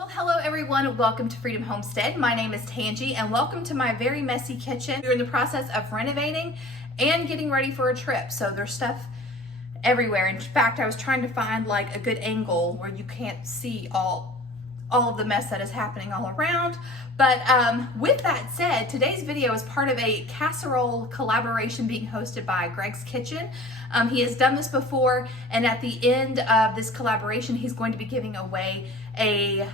Well, hello everyone. Welcome to Freedom Homestead. My name is Tangi and welcome to my very messy kitchen. We're in the process of renovating and getting ready for a trip. So there's stuff everywhere. In fact, I was trying to find like a good angle where you can't see all of the mess that is happening all around. But with that said, today's video is part of a casserole collaboration being hosted by Greg's Kitchen. He has done this before, and at the end of this collaboration, he's going to be giving away a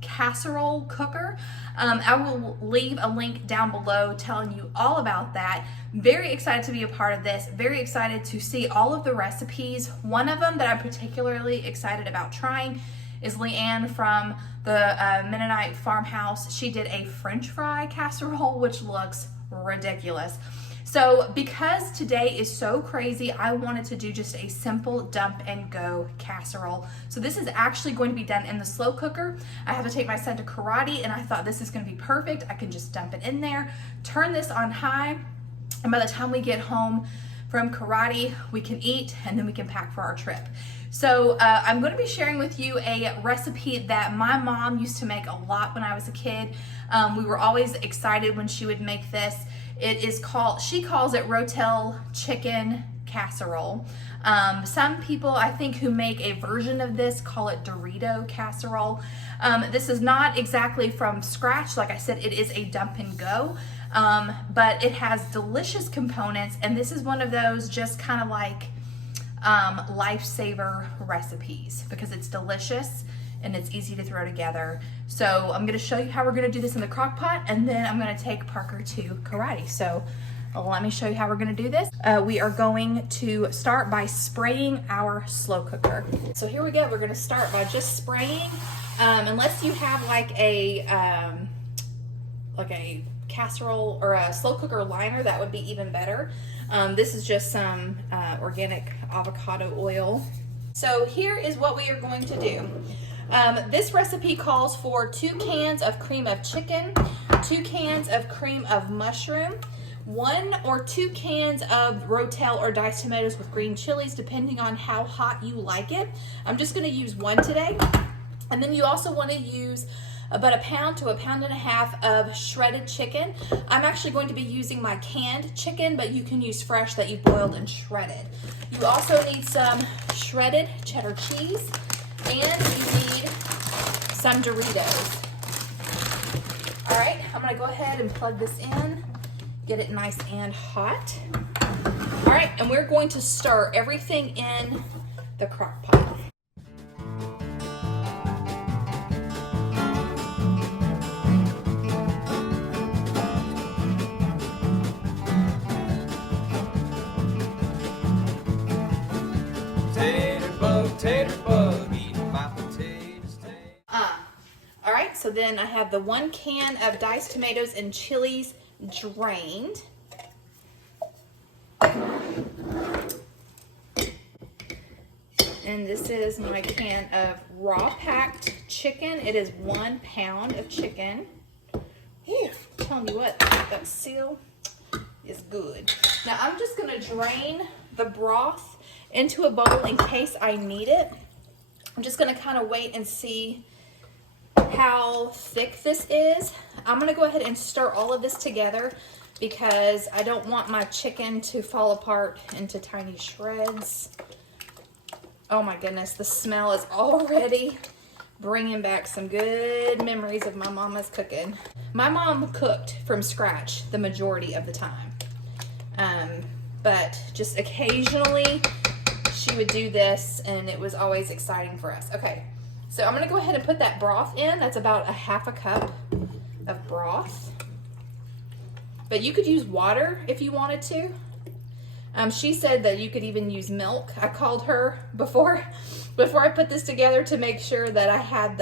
casserole cooker. I will leave a link down below telling you all about that. Very excited to be a part of this. Very excited to see all of the recipes. One of them that I'm particularly excited about trying is Leanne from the Mennonite Farmhouse. She did a French fry casserole, which looks ridiculous. So because today is so crazy, I wanted to do just a simple dump and go casserole. So this is actually going to be done in the slow cooker. I have to take my son to karate and I thought this is going to be perfect. I can just dump it in there, turn this on high, and by the time we get home from karate, we can eat and then we can pack for our trip. So I'm going to be sharing with you a recipe that my mom used to make a lot when I was a kid. We were always excited when she would make this. It is called, she calls it Rotel chicken casserole. Some people, I think, who make a version of this call it Dorito casserole. This is not exactly from scratch. Like I said, it is a dump and go, but it has delicious components, and this is one of those just kind of like lifesaver recipes because it's delicious and it's easy to throw together. So I'm gonna show you how we're gonna do this in the crock pot, and then I'm gonna take Parker to karate. So let me show you how we're gonna do this. We are going to start by spraying our slow cooker. So here we go, we're gonna start by just spraying. Unless you have like a casserole or a slow cooker liner, that would be even better. This is just some organic avocado oil. So here is what we are going to do. This recipe calls for 2 cans of cream of chicken, 2 cans of cream of mushroom, 1 or 2 cans of Rotel or diced tomatoes with green chilies, depending on how hot you like it. I'm just going to use 1 today. And then you also want to use about 1 pound to 1.5 pounds of shredded chicken. I'm actually going to be using my canned chicken, but you can use fresh that you boiled and shredded. You also need some shredded cheddar cheese, and you need some Doritos. All right, I'm gonna go ahead and plug this in, get it nice and hot. All right, and we're going to stir everything in the crock pot. Tater bug eating my potatoes. All right, so then I have the 1 can of diced tomatoes and chilies drained. And this is my can of raw packed chicken. It is 1 pound of chicken. Here, I'm telling you what, that seal is good. Now I'm just gonna drain the broth into a bowl in case I need it. I'm just gonna kind of wait and see how thick this is. I'm gonna go ahead and stir all of this together because I don't want my chicken to fall apart into tiny shreds. Oh my goodness, the smell is already bringing back some good memories of my mama's cooking. My mom cooked from scratch the majority of the time, but just occasionally she would do this, and it was always exciting for us. Okay, so I'm gonna go ahead and put that broth in. That's about 1/2 cup of broth, but you could use water if you wanted to. She said that you could even use milk. I called her before I put this together to make sure that I had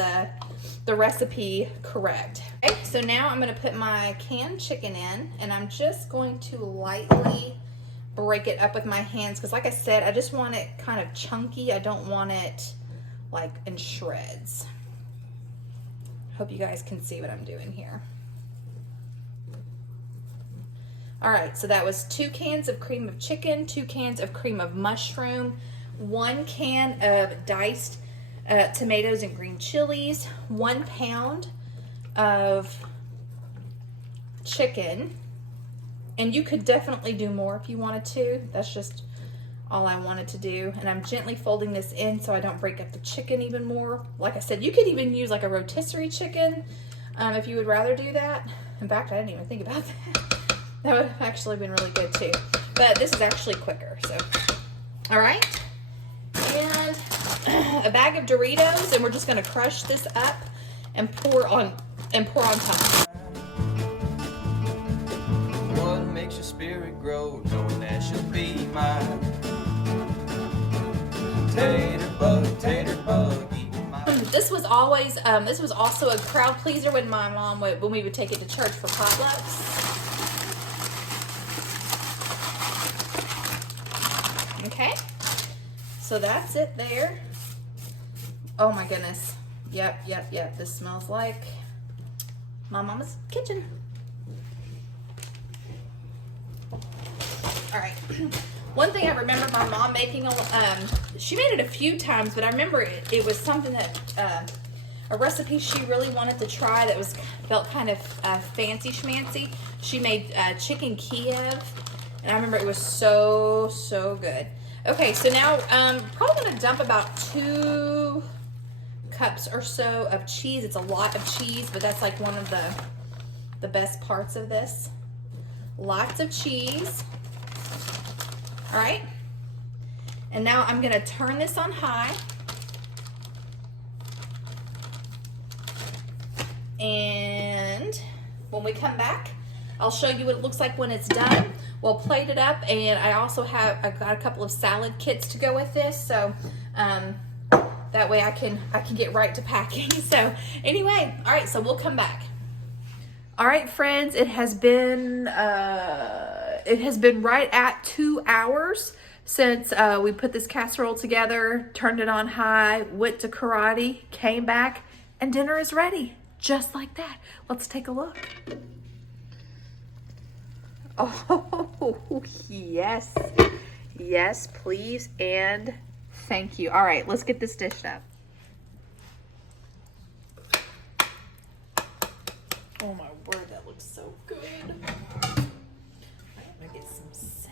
the recipe correct. Okay, so now I'm gonna put my canned chicken in, and I'm just going to lightly break it up with my hands because, like I said, I just want it kind of chunky. I don't want it like in shreds. Hope you guys can see what I'm doing here. All right, so that was 2 cans of cream of chicken, 2 cans of cream of mushroom, 1 can of diced tomatoes and green chilies, 1 pound of chicken. And you could definitely do more if you wanted to. That's just all I wanted to do. And I'm gently folding this in so I don't break up the chicken even more. Like I said, you could even use like a rotisserie chicken if you would rather do that. In fact, I didn't even think about that. That would have actually been really good too. But this is actually quicker, so. All right. And a bag of Doritos, and we're just gonna crush this up and pour on top. What makes your spirit grow, knowing that she'll be mine? Tater bug, eating my... This was always, this was also a crowd pleaser when my mom would, when we would take it to church for potlucks. Okay, so that's it there. Oh my goodness. Yep. This smells like my mama's kitchen. All right. One thing I remember my mom making, she made it a few times, but I remember it was something that, a recipe she really wanted to try that felt kind of fancy schmancy. She made chicken Kiev, and I remember it was so good. Okay, so now probably gonna dump about 2 cups or so of cheese. It's a lot of cheese, but that's like one of the best parts of this. Lots of cheese. All right, and now I'm gonna turn this on high. And when we come back, I'll show you what it looks like when it's done. We'll plate it up, and I've got a couple of salad kits to go with this, so that way I can get right to packing. So anyway, all right, so we'll come back. All right, friends, it has been right at 2 hours since we put this casserole together, turned it on high, went to karate, came back, and dinner is ready, just like that. Let's take a look. Oh, yes. Yes, please, and thank you. All right, let's get this dished up. Oh my word, that looks so good. I'm gonna get some salad.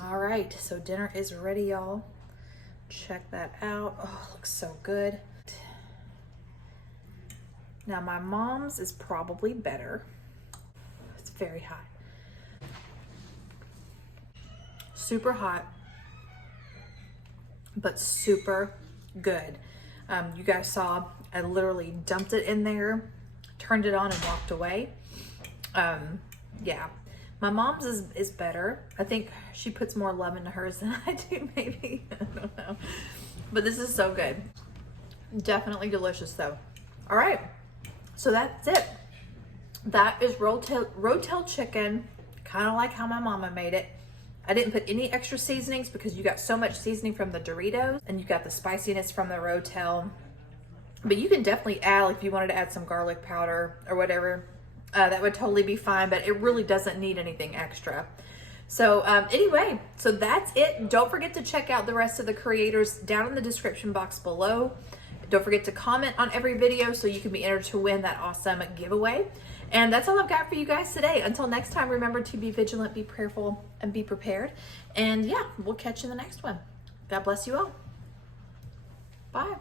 All right, so dinner is ready, y'all. Check that out. Oh, it looks so good. Now my mom's is probably better. It's very hot. Super hot, but super good. You guys saw, I literally dumped it in there, turned it on and walked away. Yeah. My mom's is better. I think she puts more love into hers than I do, maybe. I don't know. But this is so good. Definitely delicious, though. All right. So that's it. That is Rotel chicken, kind of like how my mama made it. I didn't put any extra seasonings because you got so much seasoning from the Doritos, and you got the spiciness from the Rotel. But you can definitely add, if you wanted to add some garlic powder or whatever, that would totally be fine, but it really doesn't need anything extra. So anyway, so that's it. Don't forget to check out the rest of the creators down in the description box below. Don't forget to comment on every video so you can be entered to win that awesome giveaway. And that's all I've got for you guys today. Until next time, remember to be vigilant, be prayerful, and be prepared. And yeah, we'll catch you in the next one. God bless you all. Bye.